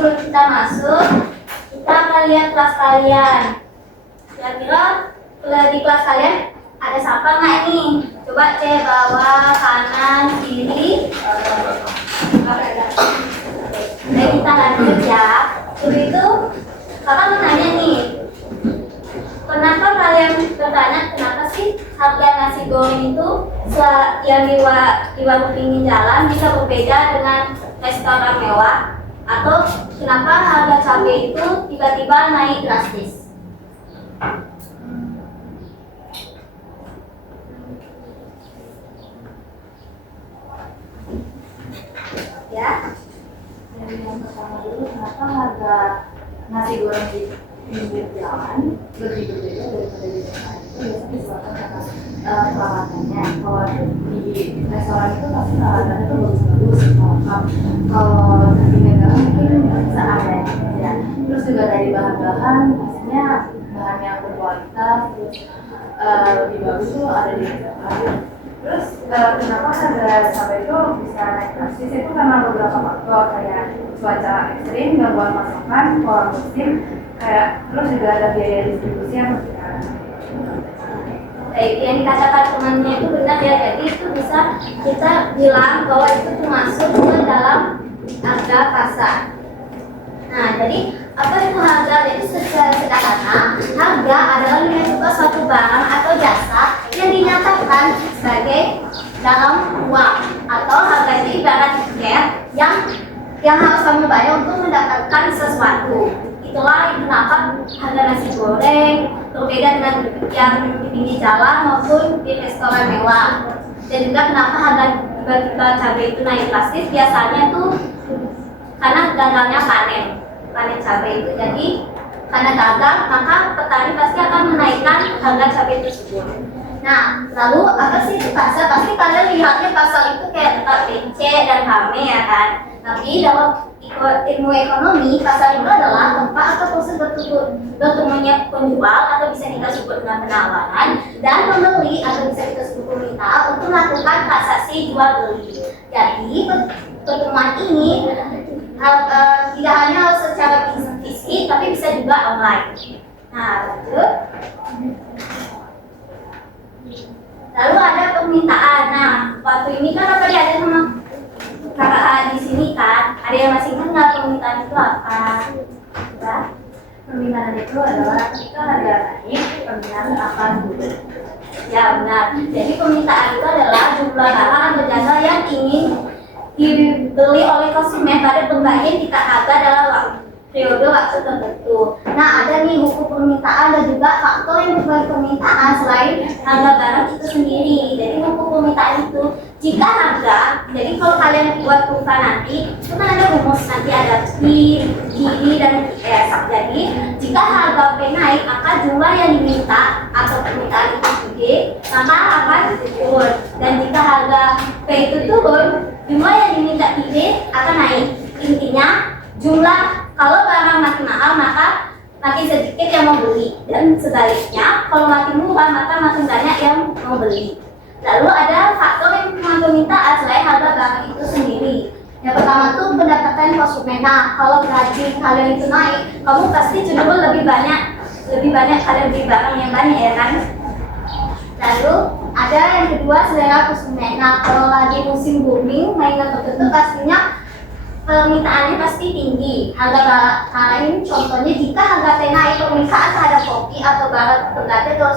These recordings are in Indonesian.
Sebelum kita masuk, kita akan lihat kelas kalian. Kira-kira di kelas kalian ada siapa nggak ini? Coba cek bawah, kanan, kiri. Oke, kita lanjut ya. Sebelum itu, kakak mau nanya nih, kenapa kalian bertanya kenapa sih harga nasi goreng itu yang di warung pinggir jalan bisa berbeda dengan restoran mewah? Atau kenapa harga cabai itu tiba-tiba naik drastis? Ya, dari yang pertama dulu, kenapa harga nasi goreng di pinggir jalan lebih berbeda daripada di restoran? Itu biasanya disebabkan karena peralatannya. Kalau di restoran itu pasti peralatannya itu bagus-bagus, lengkap. Kalau di pinggir jalan mungkin bisa ada ya. Terus juga dari bahan-bahan, pastinya bahan yang berkualitas, terus lebih bagus tuh ada di restoran. Terus kenapa harga cabai itu bisa naik drastis itu karena beberapa faktor kayak cuaca ekstrim, gangguan pasokan, pola musim, terus juga ada biaya distribusi yang besar. Yang dikatakan temannya itu benar ya, jadi itu bisa kita bilang bahwa itu masuk ke dalam harga pasar. Nah, jadi apa itu harga? Jadi secara sederhana, harga adalah nilai tukar suatu barang atau jasa yang dinyatakan sebagai dalam uang, atau harga itu ibarat tiket yang harus kamu bayar untuk mendapatkan sesuatu. Itulah kenapa harga nasi goreng berbeda dengan yang di pinggir jalan maupun di restoran mewah. Dan juga kenapa harga tiba-tiba cabai itu naik drastis, biasanya tuh karena gagalnya panen cabai itu. Jadi karena gagal, maka petani pasti akan menaikkan harga cabai tersebut. Nah, lalu apa sih itu pasar? Pasti kalian lihatnya pasar itu kayak tempat becek dan ramai ya kan. Tapi dalam ilmu ekonomi, pasar itu adalah tempat atau proses bertemunya penjual atau bisa kita sebut dengan penawaran dan pembeli atau bisa kita sebut permintaan untuk melakukan transaksi jual beli. Jadi pertemuan ini tidak hanya secara fisik tapi bisa juga online. Nah, lanjut. Lalu ada permintaan. Nah, waktu ini kan apa diajar sama kakak di sini kan? Ada yang masih ingat nggak permintaan itu apa? Ya, Permintaan itu adalah ketika harga naik, permintaan akan turun. ya benar. Jadi permintaan itu adalah jumlah barang atau jasa yang ingin dibeli oleh konsumen pada pembagian tingkat harga dalam periode waktu tertentu. Nah, ada nih hukum permintaan dan juga faktor yang membuat permintaan selain harga barang itu sendiri. Jadi hukum permintaan itu jika harga, jadi kalau kalian buat kurva nanti, itu kan ada rumus nanti ada P, Q, dan S. Jadi jika harga P naik, maka jumlah yang diminta atau permintaan itu gede, maka akan turun. Dan jika harga P itu turun, jumlah yang diminta gede akan naik. Intinya jumlah kalau barang makin mahal maka makin sedikit yang mau beli, dan sebaliknya kalau makin murah maka makin banyak yang mau beli. Lalu ada faktor yang mempengaruhi permintaan selain harga barang itu sendiri. Yang pertama tuh pendapatan konsumen. Nah, kalau gaji kalian itu naik, kamu pasti cenderung lebih banyak kalian beli barang yang banyak ya kan. Lalu ada yang kedua selera konsumen. Nah, kalau lagi musim booming mainan tertentu pastinya permintaannya pasti tinggi. Harga lain contohnya jika harga teh naik, permintaan terhadap kopi atau barang pengganti atau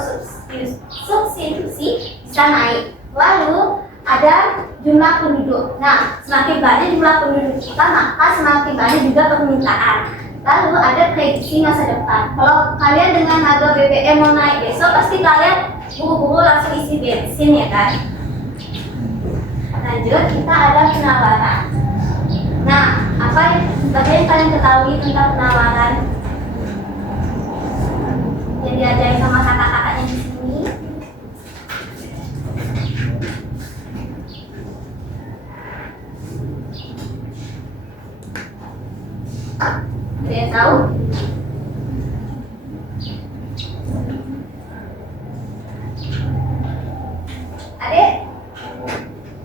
substitusi bisa naik. Lalu ada jumlah penduduk. Nah, semakin banyak jumlah penduduk kita, maka semakin banyak juga permintaan. Lalu ada prediksi masa depan. Kalau kalian dengan harga BBM mau naik besok, pasti kalian buru-buru langsung isi bensin ya kan. Lanjut, kita ada penawaran. Nah, apa yang kalian ketahui tentang penawaran yang diajarin sama kakak-kakaknya di sini? Ada yang tahu? Adek?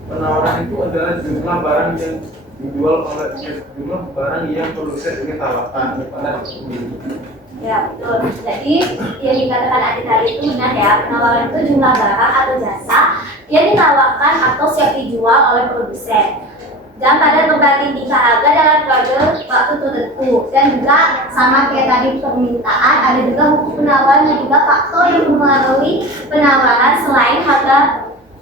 Penawaran itu adalah jumlah barang yang dijual oleh jumlah barang yang produsen ingin tawarkan kepada pembeli. Ya betul. Jadi yang dikatakan adik tadi itu benar ya. Penawaran itu jumlah barang atau jasa yang ditawarkan atau siap dijual oleh produsen. Dan pada berbagai tingkat harga dalam periode waktu tertentu. Dan juga sama kayak tadi permintaan, ada juga buku penawaran dan juga faktor yang mempengaruhi penawaran selain harga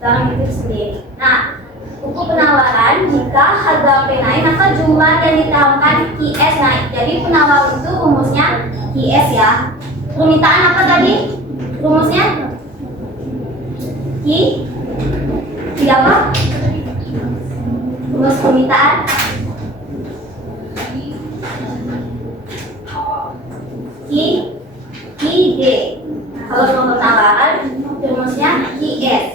barang itu sendiri. Nah, buku penawaran jika harga naik maka jumlah yang ditawarkan QS naik. Jadi penawar itu rumusnya QS ya. Permintaan apa tadi? Rumusnya Q apa? Rumus permintaan QD. Kalau nomor tawaran rumusnya QS.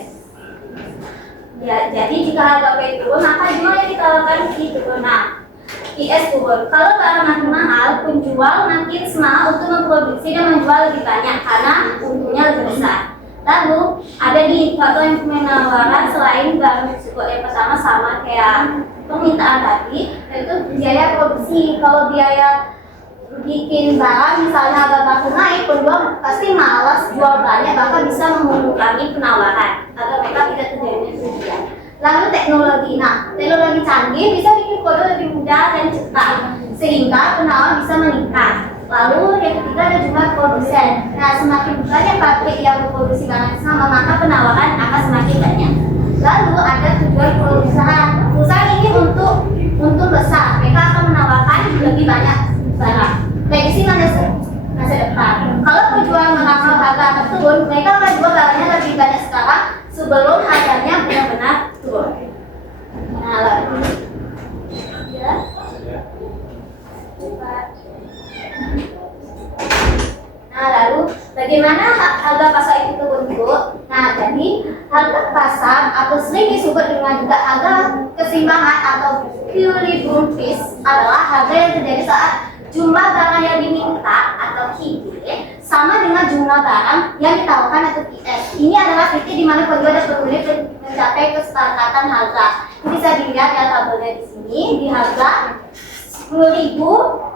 Ya, jadi jika harga P turun, maka jumlah yang ditawarkan Q turun. Nah, QS turun. Kalau barang makin mahal, penjual makin semangat untuk memproduksi dan menjual lebih banyak karena untungnya lebih besar. Lalu ada di faktor yang penawaran selain barang tersebut. Yang pertama sama kayak permintaan tadi, yaitu biaya produksi. Kalau biaya bikin barang misalnya harga baku naik, penjual pasti malas jual banyak, bahkan bisa mengurangi penawaran agar mereka tidak terjadinya kerugian. Lalu teknologi, nah teknologi canggih bisa bikin kode lebih mudah dan cepat sehingga penawar bisa meningkat. Lalu yang ketiga ada jumlah produsen. Nah semakin banyak pabrik yang memproduksi barang sama, maka penawaran akan semakin banyak. Lalu ada tujuan perusahaan. Perusahaan ini untuk besar, mereka akan menawarkan lebih banyak barang. Prediksi masa depan. Kalau penjual mengamal harga akan turun, mereka akan jual barangnya lebih banyak sekarang sebelum harganya benar-benar turun. Nah, lalu ya. Nah, lalu bagaimana harga pasar itu terbentuk? Nah, jadi harga pasar atau sering disebut dengan juga harga keseimbangan atau equilibrium price adalah harga yang terjadi saat jumlah barang yang diminta atau QD sama dengan jumlah barang yang ditawarkan atau QS. Ini adalah titik di mana penjual dan pembeli mencapai kesepakatan harga. Bisa dilihat ya tabelnya di sini di harga 10.000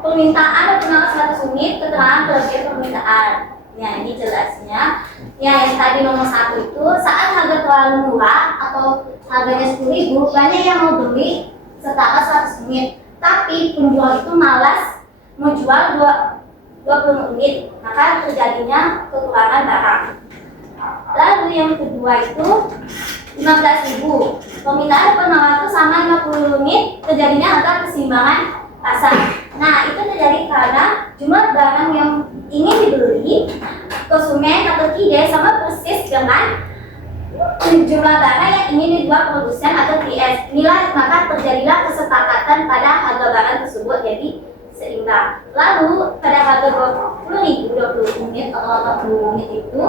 permintaan dan penawar 100 unit keterangan kelebihan permintaan. Ya ini jelasnya. Ya yang tadi nomor 1 itu saat harga terlalu murah atau harganya 10.000 banyak yang mau beli setara 100 unit. Tapi penjual itu malas menjual 20 unit, maka terjadinya kekurangan barang. Lalu yang kedua itu 15.000 permintaan penawar itu sama 50 unit, terjadinya harga keseimbangan pasar. Nah itu terjadi karena jumlah barang yang ingin dibeli konsumen atau QD sama persis dengan jumlah barang yang ingin dijual produsen atau QS. Inilah maka terjadilah kesepakatan pada harga barang tersebut jadi seimbang. Lalu pada harga 20.000 20 unit atau 40 unit itu,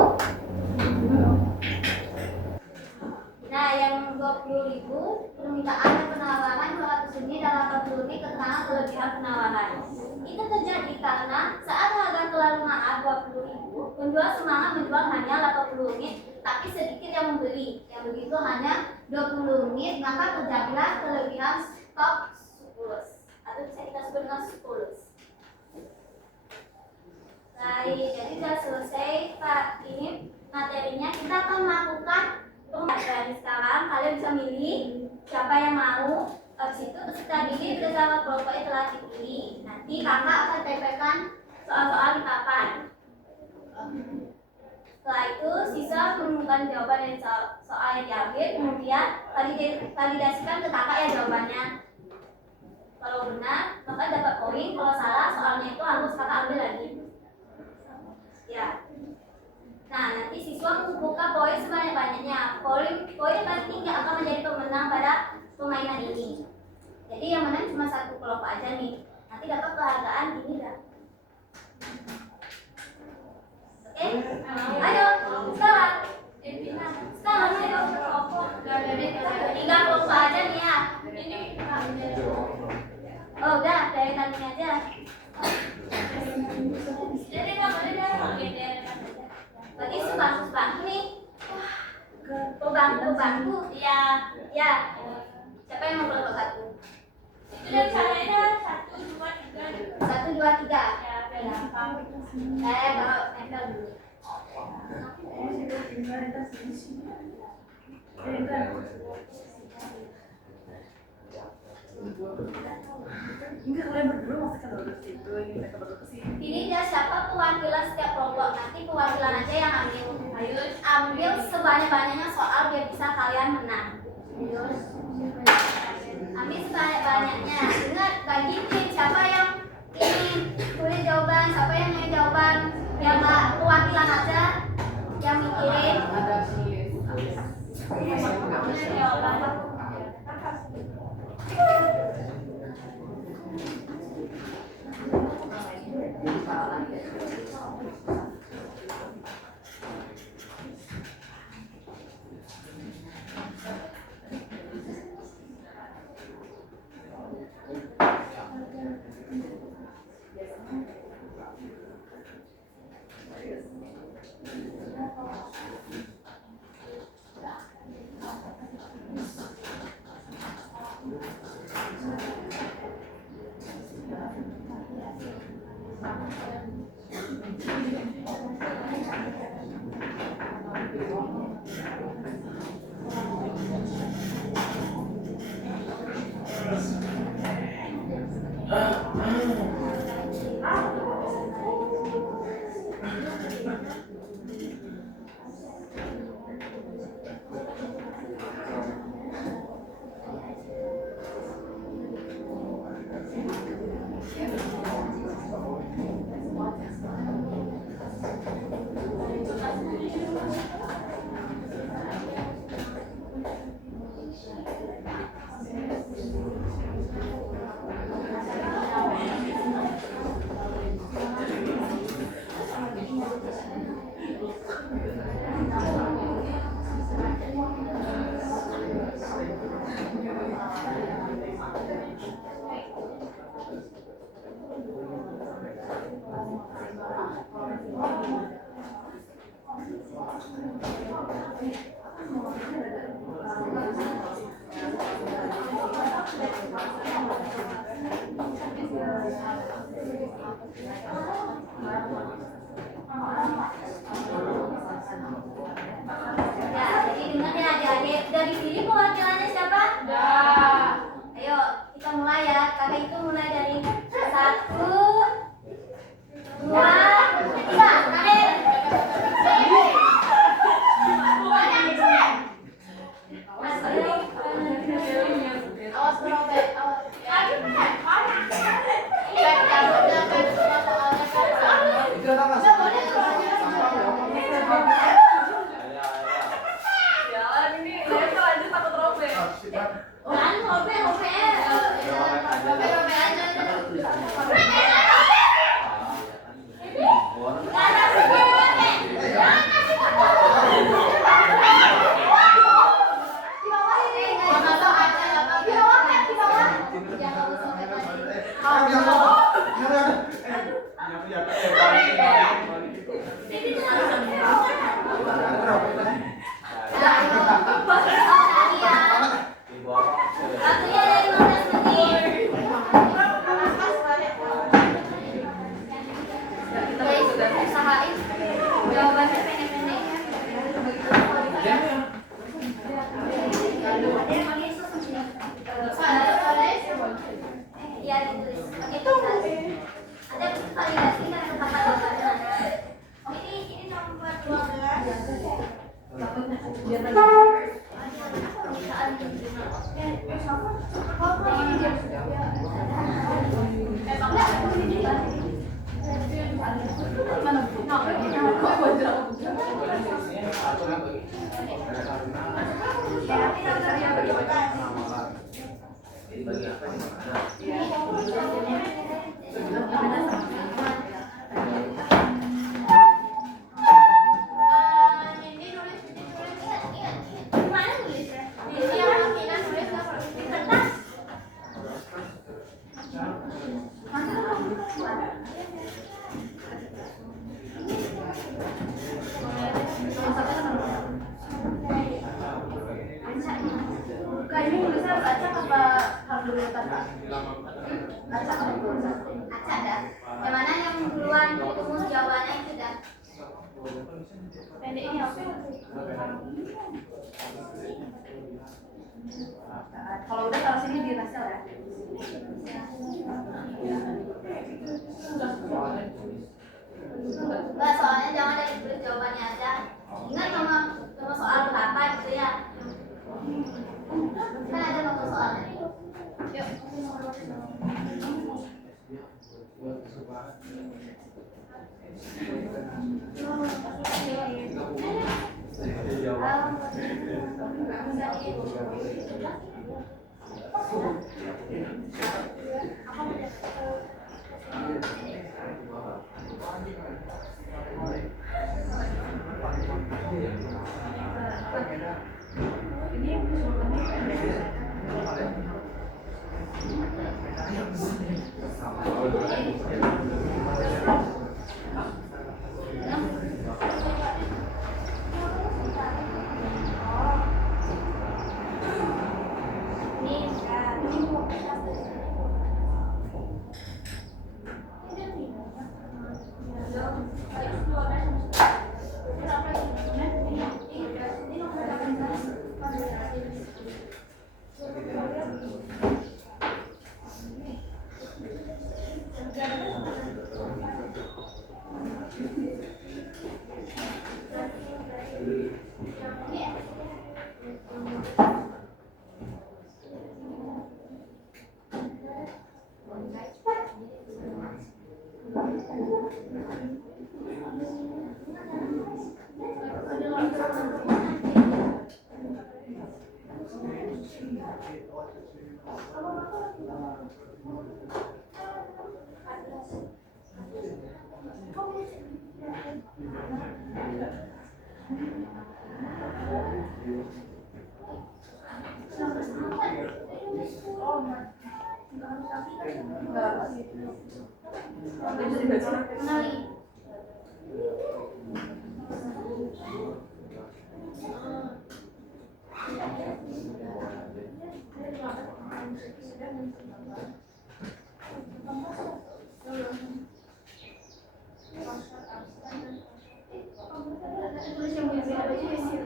nah yang 20.000 permintaan dan penawaran 200 unit dan 80 unit keterangan kelebihan penawaran. Itu terjadi karena saat harga terlalu mahal 20.000, penjual semangat menjual hanya 80 unit, tapi sedikit yang membeli. Yang begitu hanya 20 unit, maka terjadilah kelebihan stok surplus. Atau bisa kita sebut dengan surplus. Baik, jadi sudah selesai Pak ini materinya. Kita akan melakukan pembelajaran sekarang. Kalian bisa milih siapa yang mau. Habis itu peserta didik bersama kelompoknya telah dipilih. Nanti kakak akan tempelkan soal-soal di papan. Setelah itu siswa menemukan jawaban dari soal yang diambil, kemudian validasikan ke kakak ya jawabannya. Kalau benar, maka dapat poin. Kalau salah, soalnya itu harus kakak ambil lagi. Ya. buka poin sebanyak-banyaknya. Poin yang paling tinggi akan menjadi pemenang pada permainan ini. Jadi yang menang cuma satu kelompok aja nih. Nanti dapat penghargaan ini dah. Oke? Ayo, sekarang. Sekarang ayo. Tiga kelompok aja nih ya. Oh udah, dari kami aja. Bagi sebangku nih. Pembantu ya. Siapa yang mau kelompok satu? Itu dari caranya 1, 2, 3. 1, 2, 3. Ya, kalau tempel dulu. Ini dia siapa perwakilan setiap kelompok. Nanti perwakilan aja yang ambil sebanyak-banyaknya soal biar bisa kalian menang. Ambil sebanyak-banyaknya. Ingat bagi tim siapa yang ini tulis jawaban, siapa yang nanya jawaban, yang perwakilan aja yang mikirin. Ya, jadi dengar ya adik-adik. Dari sini perwakilannya siapa? Ayo kita mulai ya. Kakak itu mulai dari 1, 2, 3. Kakek. Awas berobek. Waktunya dari 15 menit. Guys, usahain jawabannya pendek-pendek ya. Iya ditulis. Oke, ada validasi kan kata jawabannya. Ini nomor 12. Acak dah. Yang mana yang duluan rumus jawabannya itu dah. Pendeknya apa? Kalau udah kalau sini di hasil ya. Enggak, soalnya jangan dari tulis jawabannya aja. Ingat sama soal berapa gitu ya. Kan ada nomor soalnya. Yuk. Kenali. Tulis yang beda aja sih.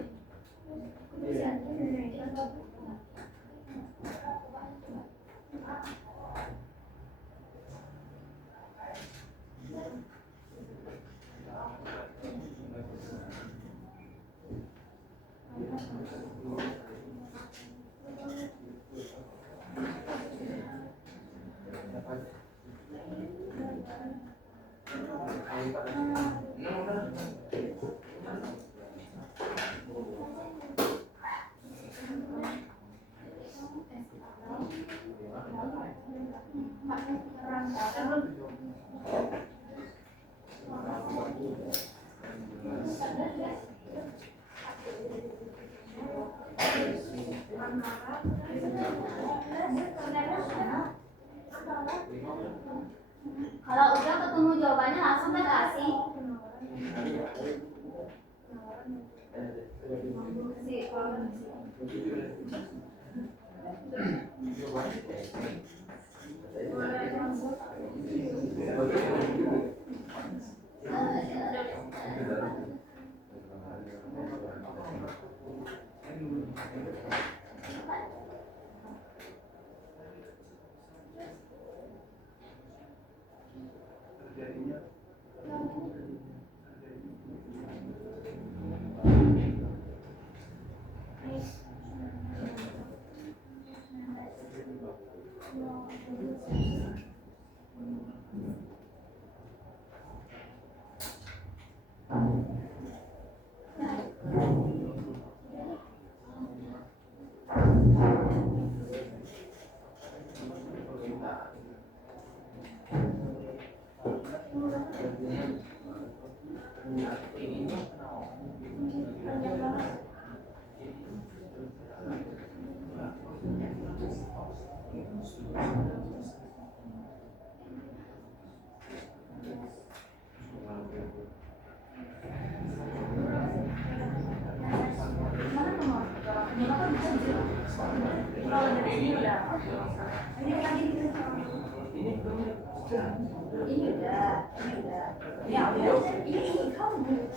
Kalau udah ketemu jawabannya langsung kan kasih. Kalau dari sini udah. Ini lagi Ini udah. Ini audio. Ini kamu.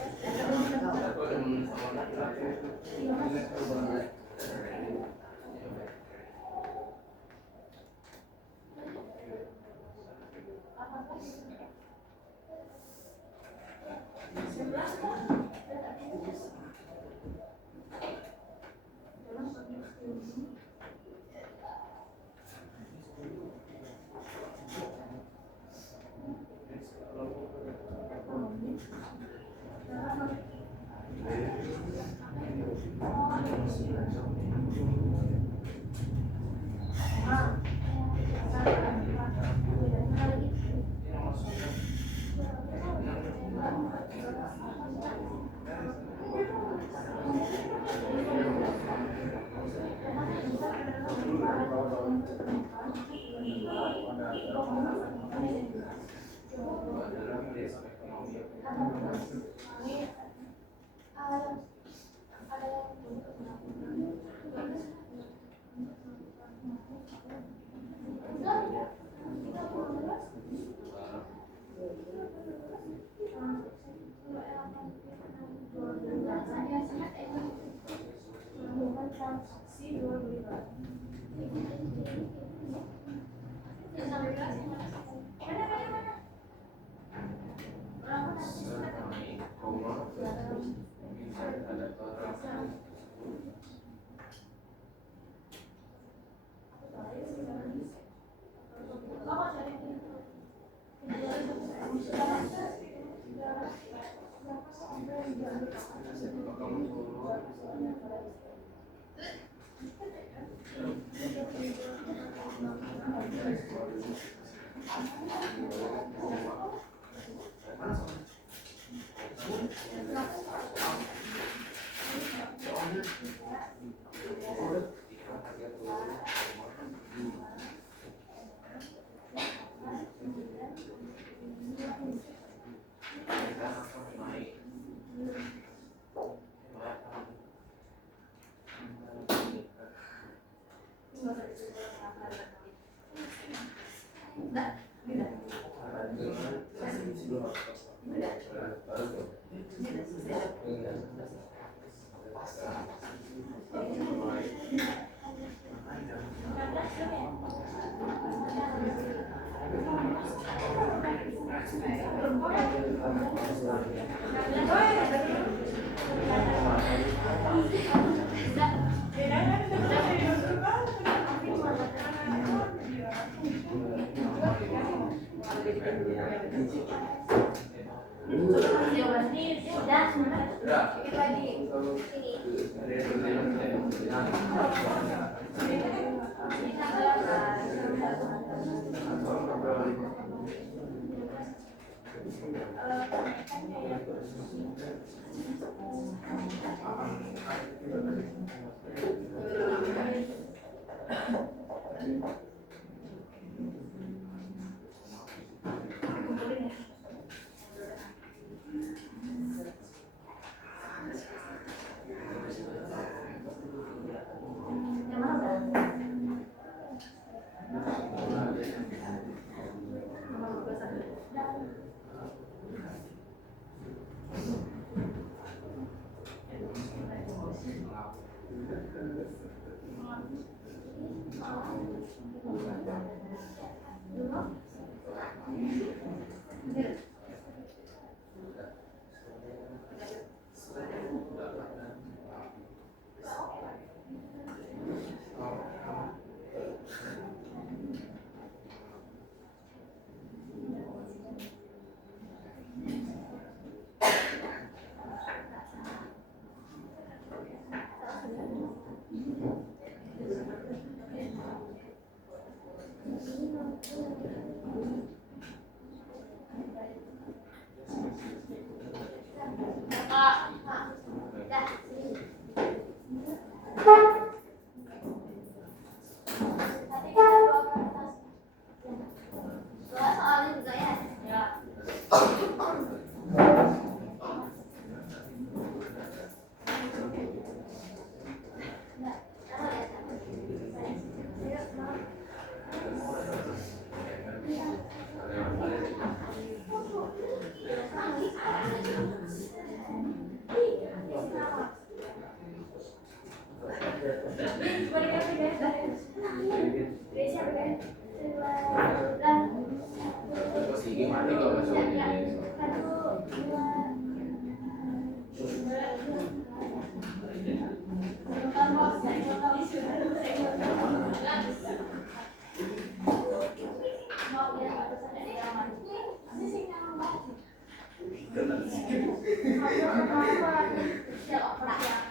Sel operasi yang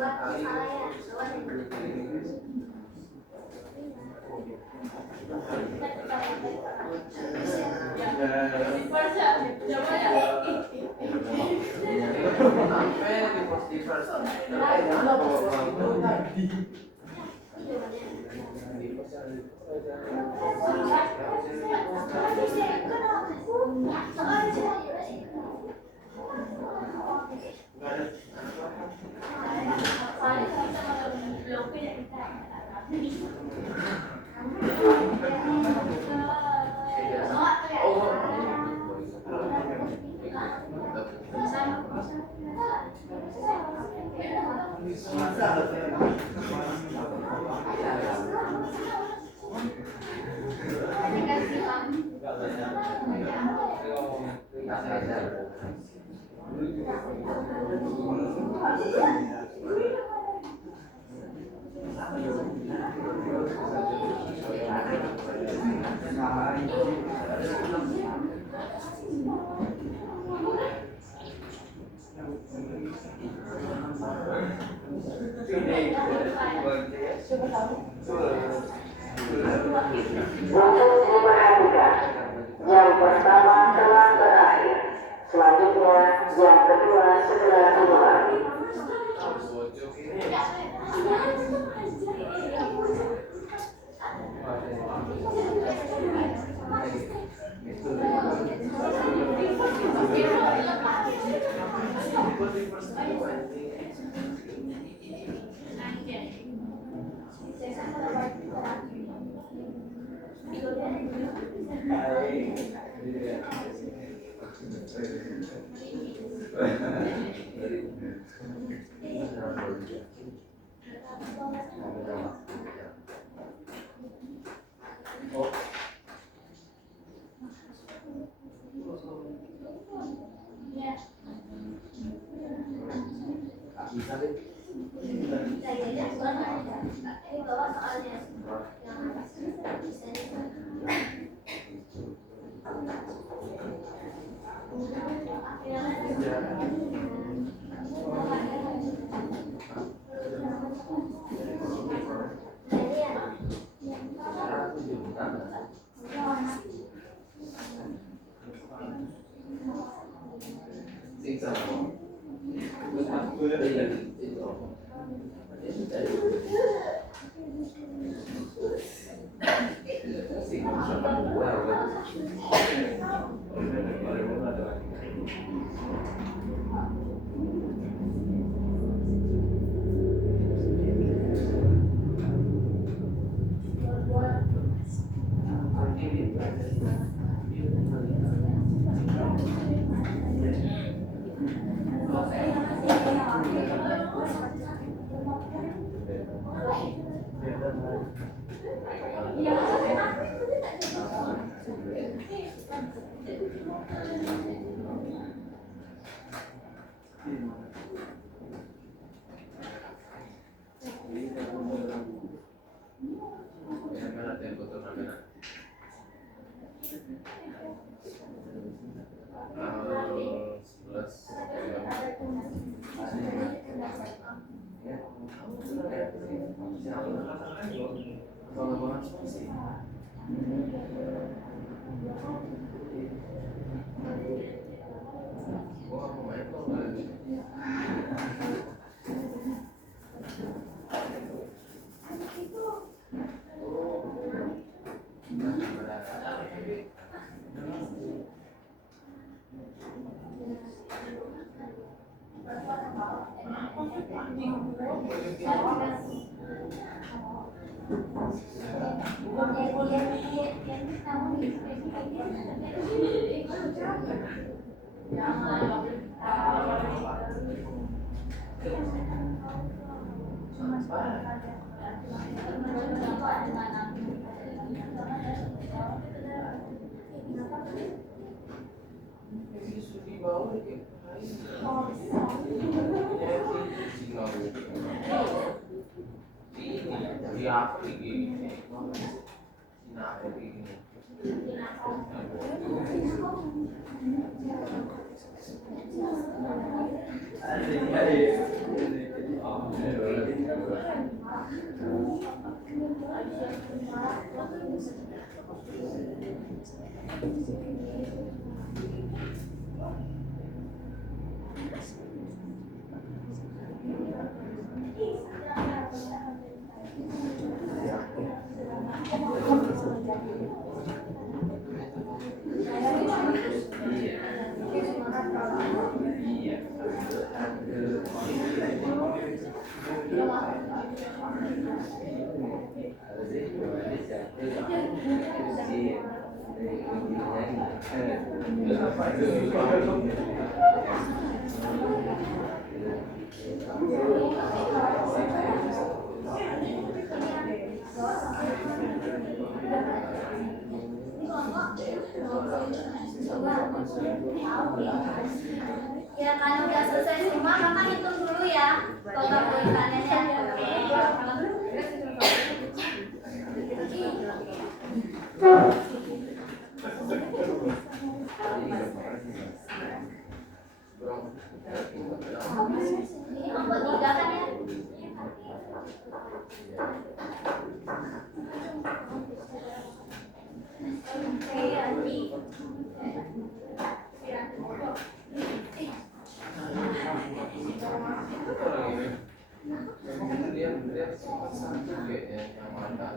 buat salah ya, lawan yang Sampai di festival mana tadi? Untuk diperhatikan, jam pertama telah berakhir. Selanjutnya, jam kedua segera dimulai. ini bawa soalnya yang atas bisa Ya karena udah selesai semua, maka hitung dulu ya total poin kalian ya. Ini nomor 3 kan ya? Dia satu kayaknya yang mana?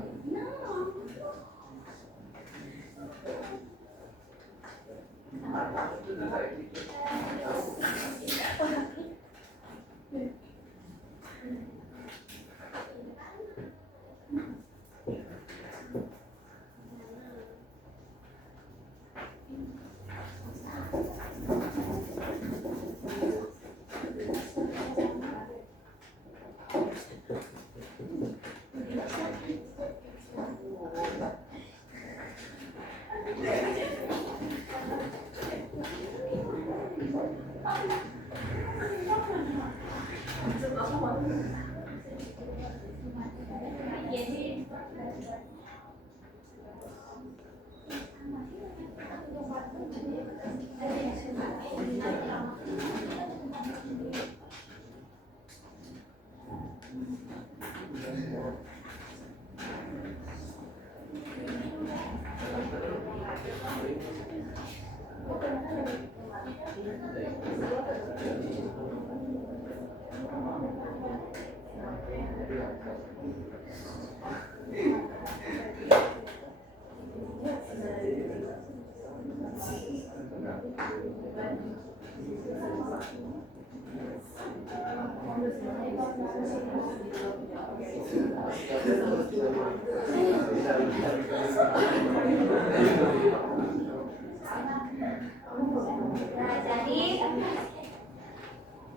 Nah, jadi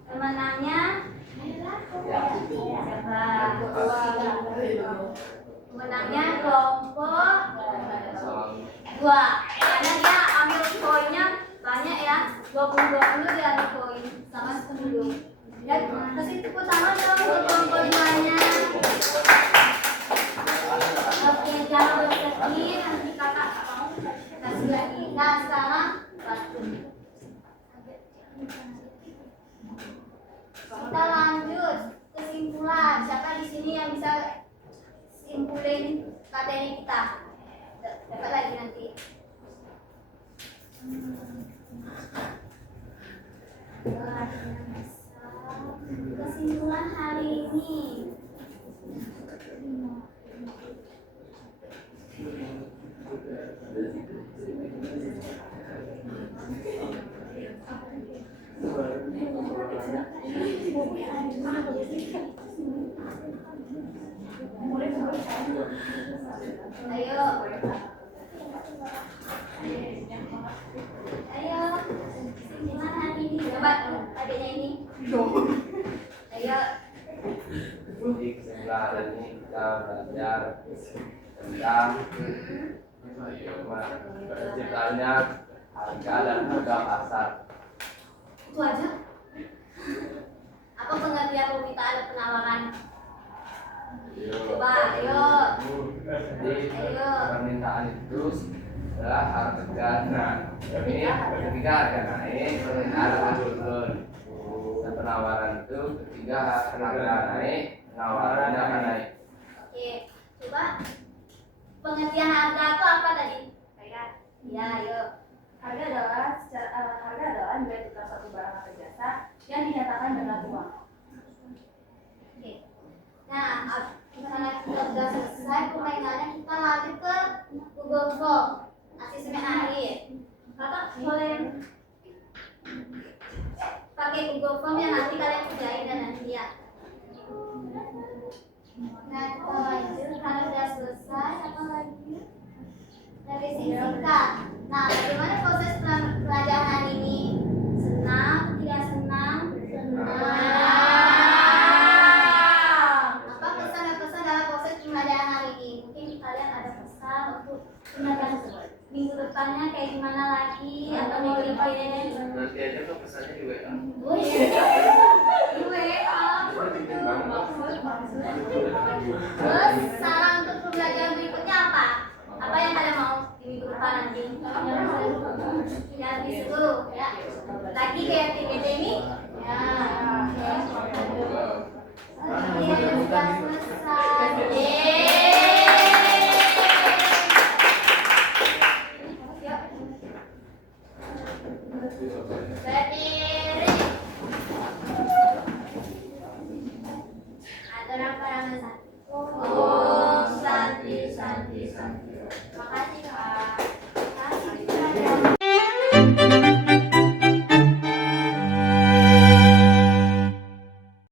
pemenangnya siapa? Pemenangnya kelompok 2. Karena dia ambil poinnya banyak ya, 20 dia ambil poin sama 10. Dan kasih tepuk tangan dong untuk kelompok 5-nya. Oke, jangan bersedih, nanti kakak mau kasih lagi. Nah, sekarang kita lanjut kesimpulan. Siapa di sini yang bisa simpulin materi kita? Dapat lagi nanti. Kesimpulan hari ini. Ayo. Ayo. Kesimpulan hari ini. Coba adiknya ini. Ayo. Di kesimpulan hari ini kita belajar tentang terciptanya harga dan harga pasar. Itu aja. Apa pengertian permintaan dan penawaran? Coba, ayo. Jadi permintaan itu adalah harga naik. Ini ketika harga naik, permintaan akan turun. Dan penawaran itu ketika harga naik, penawarannya akan naik. Oke, coba pengertian harga itu apa tadi? Ya, yuk. Harga adalah nilai tukar suatu barang atau jasa yang dinyatakan dengan uang. Oke. Nah, misalnya kita udah selesai permainannya, kita lanjut ke Google Form asesmen akhir. Kakak boleh pakai Google Form yang nanti kalian kerjain dan nanti ya. Nah, kita lanjut kalau udah selesai, apa lagi? Revisi singkat. Nah, bagaimana proses pelajaran ini? Senang, tidak senang? Apa pesan dan pesan dalam proses pembelajaran hari ini? Mungkin kalian ada pesan untuk minggu depannya kayak gimana lagi atau minggu depannya? Nanti aja tuh pesannya di WA. Oh iya, di WA. Terus saran untuk pembelajaran berikutnya apa? Apa yang kalian mau di minggu depan nanti? Yang disuruh ya. Lagi kayak tim ini? Ya. Oke.